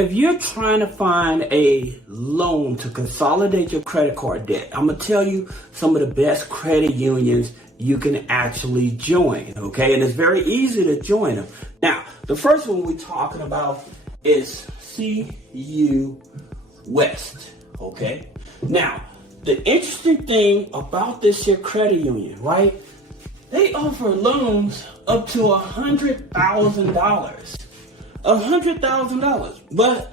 if you're trying to find a loan to consolidate your credit card debt, I'm going to tell you some of the best credit unions you can actually join, okay? And it's very easy to join them. Now, the first one we're talking about is CU West, okay? Now, the interesting thing about this here credit union, right? They offer loans up to $100,000. $100,000. But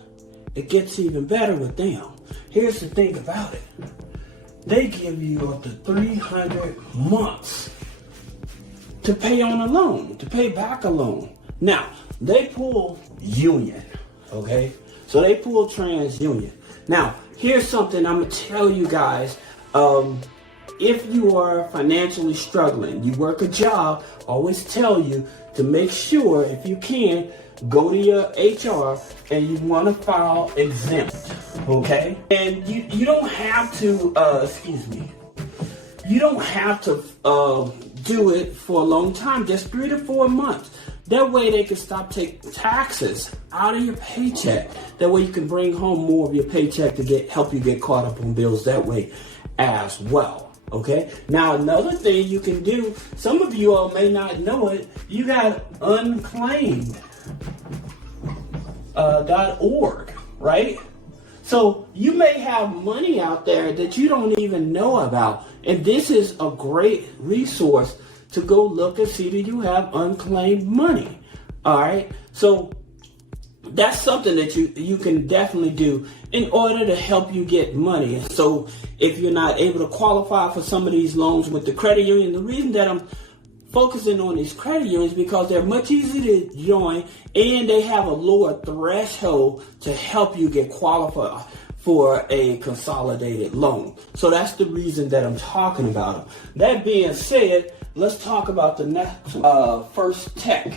it gets even better with them. Here's the thing about it. They give you up to 300 months to pay on a loan, to pay back a loan. Now, they pull union, okay? So they pull TransUnion. Now, here's something I'm going to tell you guys. If you are financially struggling, you work a job, always tell you to make sure, if you can, go to your HR and you want to file exempt, okay? And you don't have to, you don't have to do it for a long time, just 3 to 4 months. That way they can stop taking taxes out of your paycheck. That way you can bring home more of your paycheck to help you get caught up on bills that way as well. Okay. Now another thing you can do, some of you all may not know it, you got unclaimed.org, right? So you may have money out there that you don't even know about, and this is a great resource to go look and see that you have unclaimed money. All right. So that's something that you can definitely do in order to help you get money. So if you're not able to qualify for some of these loans with the credit union, the reason that I'm focusing on these credit unions because they're much easier to join and they have a lower threshold to help you get qualified for a consolidated loan. So that's the reason that I'm talking about them. That being said, let's talk about the next First Tech.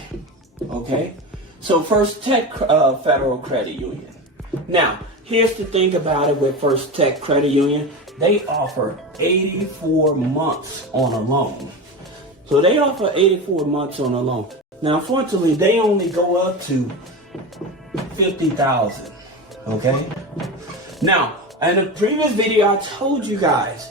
Okay. So First Tech Federal Credit Union. Now, here's the thing about it with First Tech Credit Union. They offer 84 months on a loan. So they offer 84 months on a loan. Now, unfortunately, they only go up to $50,000. Okay? Now, in the previous video, I told you guys,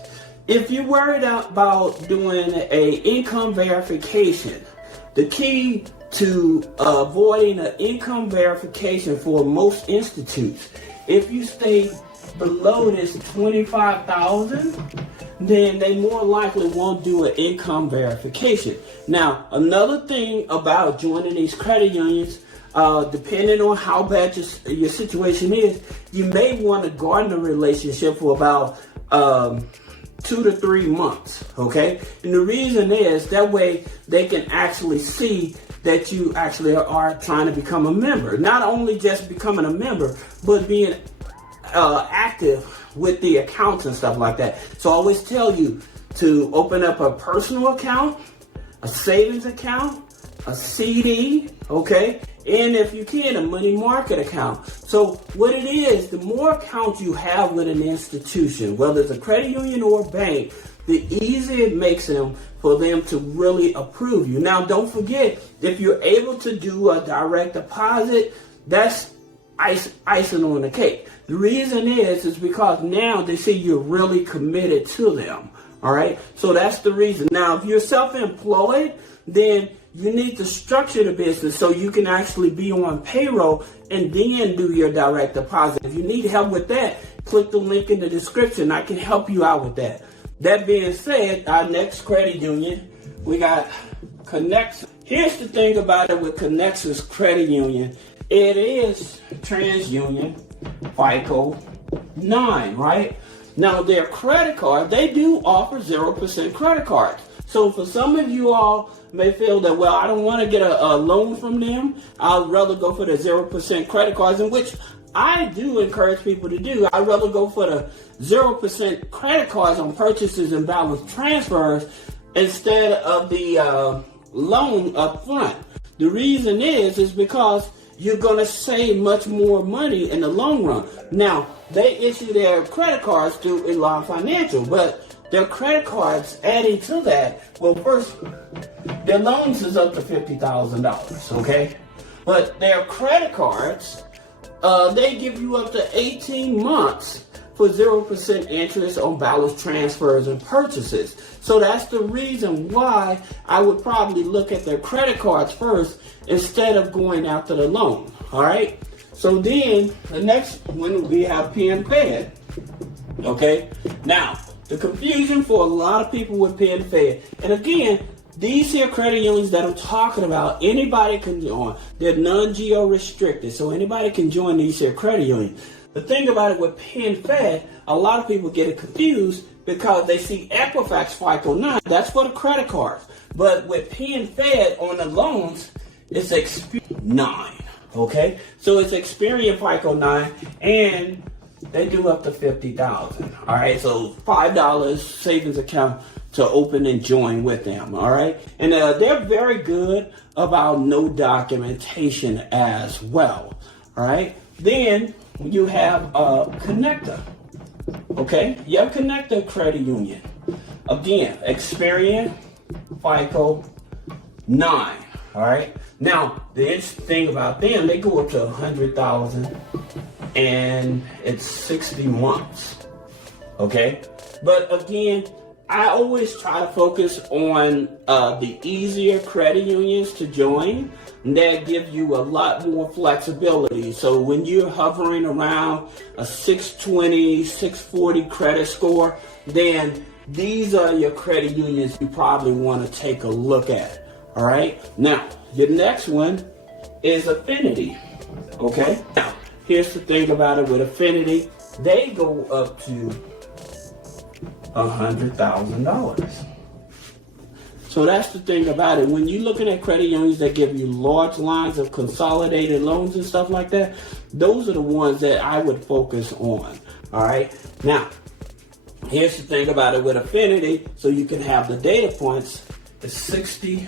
if you're worried about doing a income verification, the key to avoiding an income verification for most institutes, if you stay below this 25,000, then they more likely won't do an income verification. Now, another thing about joining these credit unions, depending on how bad your situation is, you may want to garner a relationship for about 2 to 3 months, okay? And the reason is that way they can actually see that you actually are trying to become a member. Not only just becoming a member, but being active with the accounts and stuff like that. So I always tell you to open up a personal account, a savings account, a CD, okay? And if you can, a money market account. So what it is, the more accounts you have with an institution, whether it's a credit union or a bank, the easier it makes them for them to really approve you. Now, don't forget, if you're able to do a direct deposit, that's icing on the cake. The reason is because now they see you're really committed to them. All right. So that's the reason. Now, if you're self-employed, then you need to structure the business so you can actually be on payroll and then do your direct deposit. If you need help with that, click the link in the description. I can help you out with that. That being said, our next credit union, we got Connex. Here's the thing about it with Connex's credit union. It is TransUnion FICO 9, right? Now, their credit card, they do offer 0% credit cards. So for some of you all may feel that, well, I don't want to get a loan from them. I'd rather go for the 0% credit cards, in which I do encourage people to do. I'd rather go for the 0% credit cards on purchases and balance transfers instead of the loan up front. The reason is because you're going to save much more money in the long run. Now, they issue their credit cards through Elan Financial, but their credit cards, adding to that, well, first, their loans is up to $50,000, okay? But their credit cards they give you up to 18 months for 0% interest on balance transfers and purchases. So that's the reason why I would probably look at their credit cards first instead of going after the loan. All right. So then the next one, we have PenFed. Okay. Now, the confusion for a lot of people with PenFed, and again, these here credit unions that I'm talking about, anybody can join. They're non-geo restricted, so anybody can join these here credit unions. The thing about it with PenFed, a lot of people get it confused because they see Equifax FICO 9. That's for the credit cards. But with PenFed on the loans, it's Experian 9. Okay? So it's Experian FICO 9, and they do up to $50,000. All right? So $5 savings account to open and join with them. All right? And they're very good about no documentation as well. All right? Then you have Connector. Okay? You have Connector Credit Union. Again, Experian FICO 9. All right? Now, the interesting thing about them, they go up to $100,000 and it's 60 months. Okay? But again, I always try to focus on the easier credit unions to join that give you a lot more flexibility. So when you're hovering around a 620, 640 credit score, then these are your credit unions you probably want to take a look at. All right. Now, the next one is Affinity. Okay. Now, here's the thing about it with Affinity. They go up to $100,000. So that's the thing about it. When you're looking at credit unions that give you large lines of consolidated loans and stuff like that, those are the ones that I would focus on. All right. Now, here's the thing about it with Affinity, so you can have the data points, is 60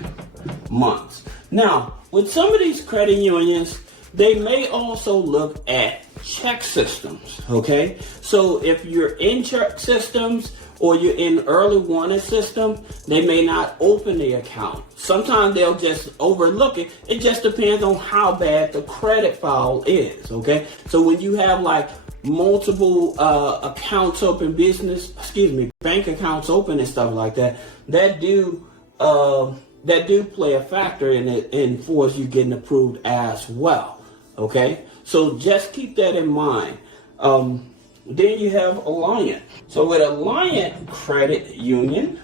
months. Now, with some of these credit unions, they may also look at check systems. Okay. So if you're in check systems, or you're in early warning system, they may not open the account. Sometimes they'll just overlook it. It just depends on how bad the credit file is, okay? So when you have like multiple accounts open, bank accounts open and stuff like that, that do play a factor in it and for you getting approved as well, okay? So just keep that in mind. Then you have Alliant. So with Alliant Credit Union,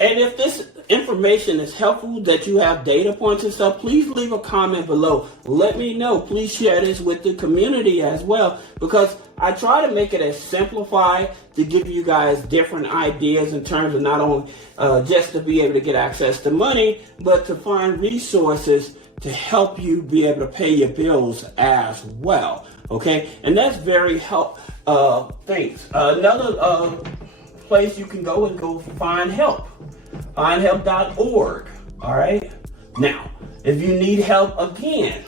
and if this information is helpful, that you have data points and stuff, please leave a comment below. Let me know. Please share this with the community as well, because I try to make it as simplified to give you guys different ideas in terms of not only just to be able to get access to money, but to find resources to help you be able to pay your bills as well. Okay, and that's very things. Another place you can go and go find help. Findhelp.org. All right. Now, if you need help again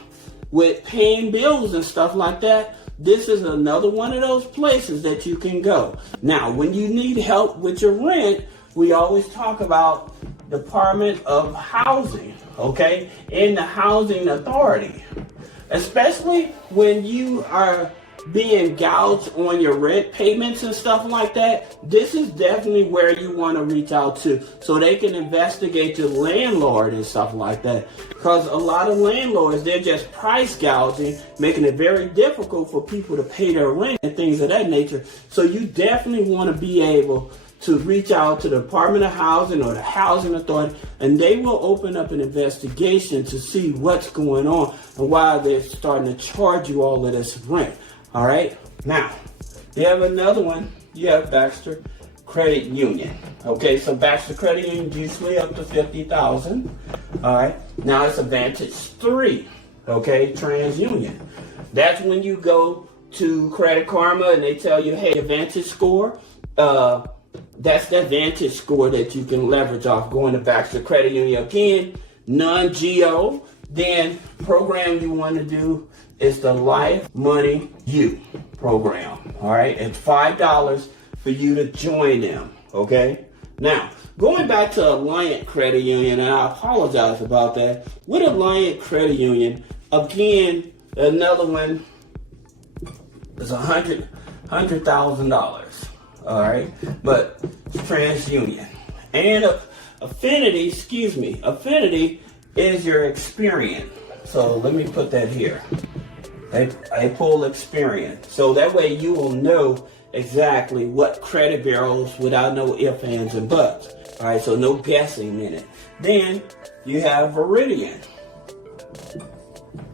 with paying bills and stuff like that, this is another one of those places that you can go. Now, when you need help with your rent, we always talk about Department of Housing, okay, and the Housing Authority. Especially when you are being gouged on your rent payments and stuff like that, this is definitely where you want to reach out to so they can investigate your landlord and stuff like that. Because a lot of landlords, they're just price gouging, making it very difficult for people to pay their rent and things of that nature. So you definitely want to be able to reach out to the Department of Housing or the Housing Authority, and they will open up an investigation to see what's going on and why they're starting to charge you all of this rent. All right. Now, you have another one. You have Baxter Credit Union. Okay, so Baxter Credit Union usually up to $50,000. All right. Now it's Advantage 3. Okay, TransUnion. That's when you go to Credit Karma and they tell you, hey, Advantage score. That's the Advantage score that you can leverage off going to Baxter Credit Union. Again, non-geo. Then program you want to do is the Life Money U program. All right, it's $5 for you to join them. Okay. Now, going back to Alliant Credit Union, and I apologize about that. With Alliant Credit Union, again, another one It's $100,000. All right, but TransUnion and Affinity. Affinity is your Experian. So let me put that here. I pull Experian, so that way you will know exactly what credit bureaus without no ifs, ands, and buts. All right, so no guessing in it. Then you have Veridian.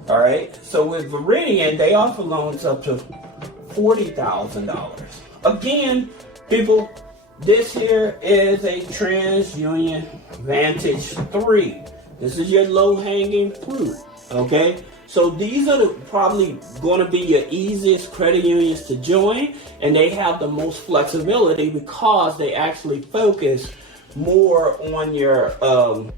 All right, so with Veridian, they offer loans up to $40,000. Again, people, this here is a TransUnion Vantage 3. This is your low-hanging fruit, okay? So these are probably going to be your easiest credit unions to join, and they have the most flexibility because they actually focus more on your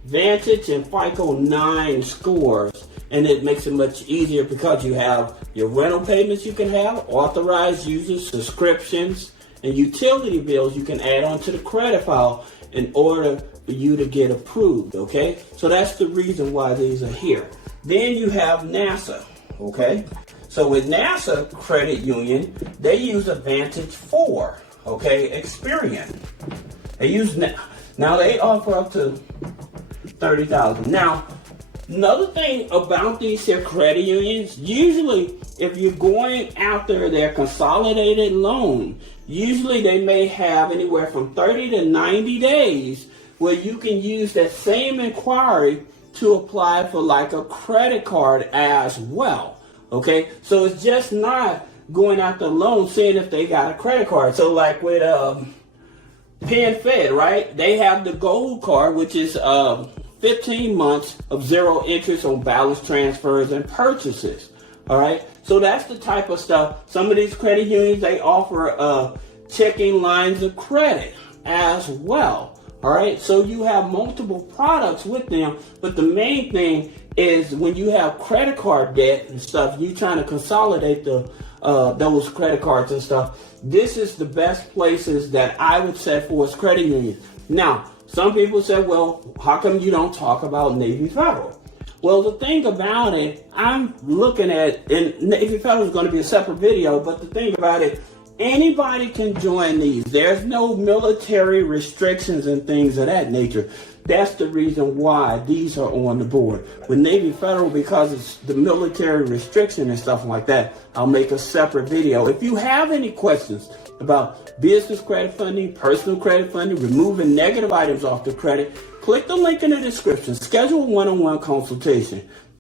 Vantage and FICO 9 scores, and it makes it much easier because you have your rental payments you can have, authorized users, subscriptions, and utility bills you can add onto the credit file in order for you to get approved, okay? So that's the reason why these are here. Then you have NASA, okay? So with NASA Credit Union, they use a Vantage 4, okay, Experian. They use, now they offer up to $30,000. Now, another thing about these here credit unions, usually if you're going after their consolidated loan, usually they may have anywhere from 30 to 90 days where you can use that same inquiry to apply for like a credit card as well. Okay, so it's just not going after a loan, seeing if they got a credit card. So like with PenFed, right? They have the gold card, which is 15 months of zero interest on balance transfers and purchases. All right, so that's the type of stuff. Some of these credit unions, they offer checking lines of credit as well. All right, so you have multiple products with them, but the main thing is when you have credit card debt and stuff, you trying to consolidate those credit cards and stuff. This is the best places that I would say for its credit union. Now, some people say, well, how come you don't talk about Navy Federal? Well, the thing about it, I'm looking at, and Navy Federal is going to be a separate video, but the thing about it, anybody can join these. There's no military restrictions and things of that nature. That's the reason why these are on the board. With Navy Federal, because it's the military restriction and stuff like that, I'll make a separate video. If you have any questions about business credit funding, personal credit funding, removing negative items off the credit, click the link in the description. Schedule a one-on-one consultation.